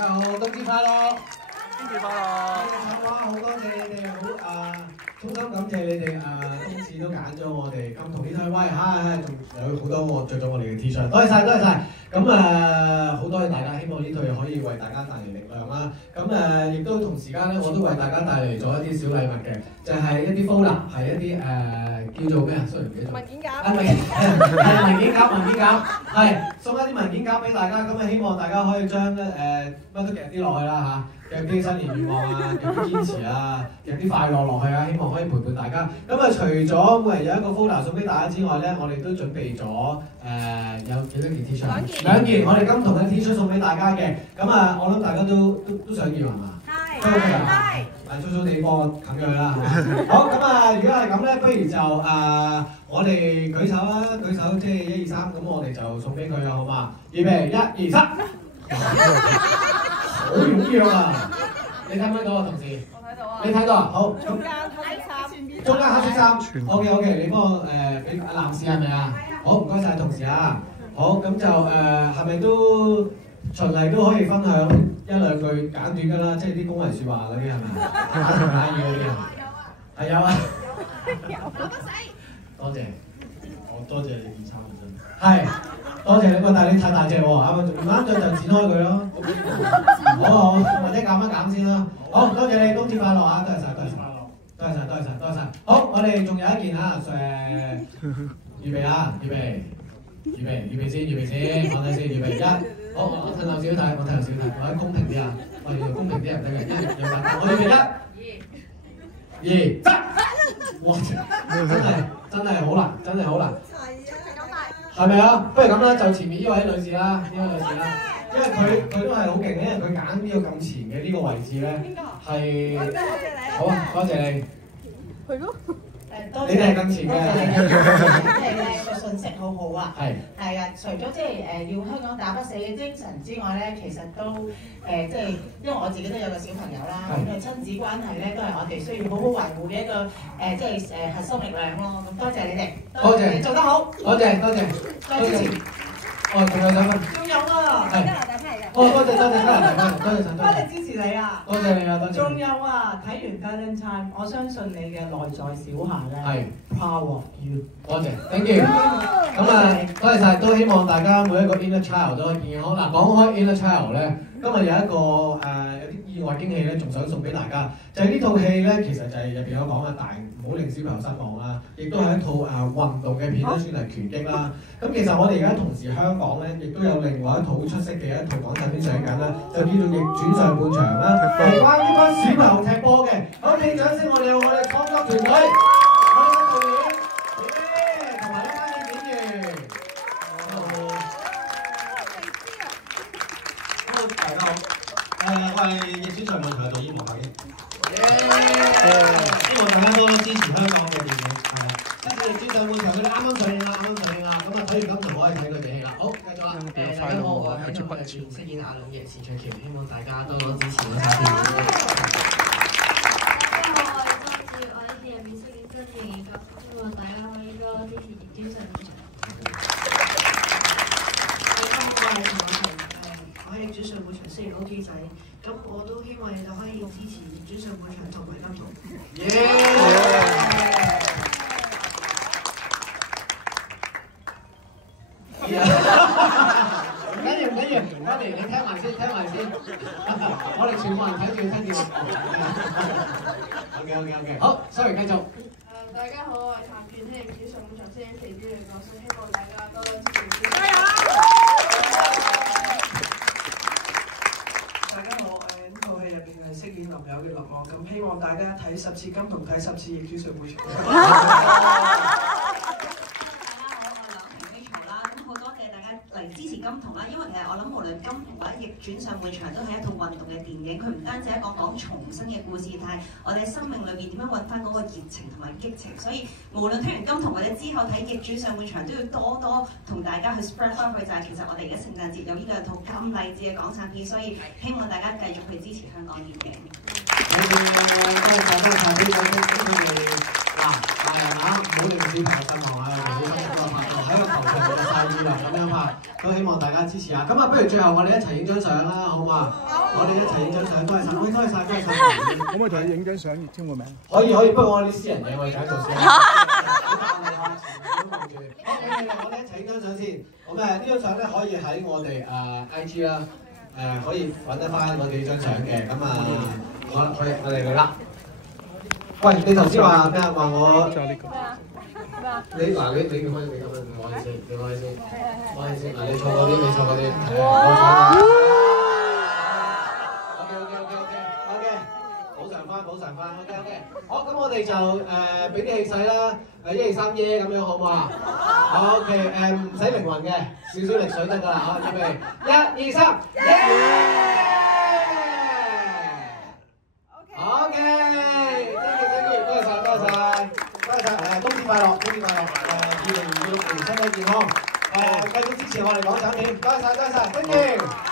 家好，冬至快樂！冬至快樂！好多謝你哋，衷心感謝你哋今次都揀咗我哋金童呢對威，仲有好多我着咗我哋嘅 T 恤，多謝晒，多謝晒。咁好多謝大家，希望呢對可以為大家帶嚟力量啦。咁亦都同時間咧，我都為大家帶嚟咗一啲小禮物嘅，就係一啲 folder， 係一啲叫做咩啊？雖然唔記得。文件夾。文件夾，文件夾，係送一啲文件夾俾大家。咁希望大家可以將乜都夾啲落去啦嚇。夾啲新年願望啊，夾啲堅持啊，夾啲快樂落去啊，希望可以陪伴大家。咁除咗每人有一個 folder 送俾大家之外咧，我哋都準備咗有幾多件 T 恤？兩件，我哋金童嘅 T 恤送俾大家嘅。咁我諗大家都想要係嘛？係。粗粗地幫我冚咗佢啦。好，咁如果係咁咧，不如就我哋舉手啦，舉手即係1、2、3，咁我哋就送俾佢啦，好嘛？預備1、2、3。好踴躍啊！你睇唔睇到啊，同事？我睇到啊。你睇到啊？好。中間黑色衫。中間黑色衫。OK， 你幫我俾男士係咪啊？好，唔該晒同事啊。好，咁就係咪都循例都可以分享1、2句簡短㗎啦，即係啲恭維説話嗰啲係咪？簡語嗰啲係有啊。有。多謝。我多謝你件衫本身。係。多謝你，但係你太大隻喎，唔啱著就剪開佢咯。好，或者減一減先啦。好，多謝你，冬至快樂啊！多謝晒，多謝晒，多謝晒，多謝晒，多謝晒。好，我哋仲有一件預備啊，預備先，放低先，預備1。好，我睇頭少睇，我喺公平啲啊，我哋要公平啲人得嘅，我預備1、2、3。哇！真係好難，真係好難。係咪啊？不如咁啦，就前面呢位女士啦，因為佢都係好勁嘅，因為佢揀呢個咁前嘅呢個位置咧，係好啊，多謝你。係咯。你哋係更前嘅。即係咧個信息好好啊。係啊，除咗即係要香港打不死嘅精神之外咧，其實都即係因為我自己都有個小朋友啦，咁嘅親子關係咧都係我哋需要好好維護嘅一個即係核心力量咯。咁多謝你哋，多謝你做得好，多謝。再支持。仲有獎品。仲有啊！加拿大咩嚟嘅？多謝加拿大，多謝。多謝支持你啊！多謝你啊，多謝。仲有啊，睇完 Valentine， 我相信你嘅內在小孩咧，係 proud of you。多謝 ，thank you。咁多謝晒，都希望大家每一個 inner child 都可以健康。嗱，講開 inner child 咧，今日有一個有啲意外驚喜咧，仲想送俾大家。就係呢套戲咧，其實就係入邊有講啊，唔好令小朋友失望啦，亦都係一套運動嘅片啦，算係拳擊啦。咁其實我哋而家同時香港咧，亦都有另外一套好出色嘅一套港產片上緊啦，就叫做《逆轉上半場》啦，係關於班小朋友踢波嘅。好，俾掌聲我哋創作團隊，我哋嘅導演，同埋呢班嘅演員。Hello，大家好。我係《逆轉上半場》嘅導演黃柏英。希望大家多多支持香港嘅電影，係啦。跟住《逆轉上半場》佢哋啱啱上映啦，咁睇完金童可以睇佢哋戲啦。好，繼續啦。大家好，我係飾演阿龍嘅時卓橋，希望大家多多支持我下邊。大家好，我係周子，我喺戲入面飾演真正嘅角色，希望大家可以多多支持《逆轉上半場》。我喺《逆轉上半場》飾演 O.K. 仔，咁我都希望你哋可以支持《逆轉上半場》同埋金童。唔緊要，你聽埋先。我哋全部人睇住。OK。好 ，sorry， 繼續。大家好，我係譚健希，《逆轉上半場》飾演肥豬嘅角色，希望大家多多支持。加油！大家好，呢套戲入邊係飾演林友嘅林樂，咁希望大家睇10次金童，睇10次逆轉上半場。嚟支持金童啦，因為其實我諗無論金童或者逆轉上半場都係一套運動嘅電影，佢唔單止係一個講重生嘅故事，但係我哋生命裏邊點樣揾翻嗰個熱情同埋激情，所以無論睇完金童或者之後睇逆轉上半場，都要多多同大家去 spread 開去，就係其實我哋而家聖誕節有呢兩套咁勵志嘅港產片，所以希望大家繼續去支持香港電影。大人啊，唔好令小朋友失望啊！喺個球場嘅賽事咁樣拍。都希望大家支持下。咁啊，不如最後我哋一齊影張相啦，好嘛？我哋一齊影張相，多謝晒，多謝晒，多謝晒。可唔可以同你影張相，簽個名？可以，不過我啲私人嘢我哋揀做先。我哋一齊影張相先。咁呢張相咧可以喺我哋IG 啦，可以揾得翻我哋張相嘅。咁啊，我哋嚟啦。喂，你頭先話咩啊？話我你咁樣，你可以先，你可以先。嗱，你錯嗰啲，補償翻 ，OK。好，咁我哋就俾啲氣勢啦，1、2、3耶咁樣好唔好啊 ？OK， 唔使靈魂嘅，少少力水得㗎啦，好，準備1、2、3，耶 ！OK，thank you， 多謝晒，冬至快樂，2026年身體健康，繼續支持我哋港產片，多謝晒，thank you。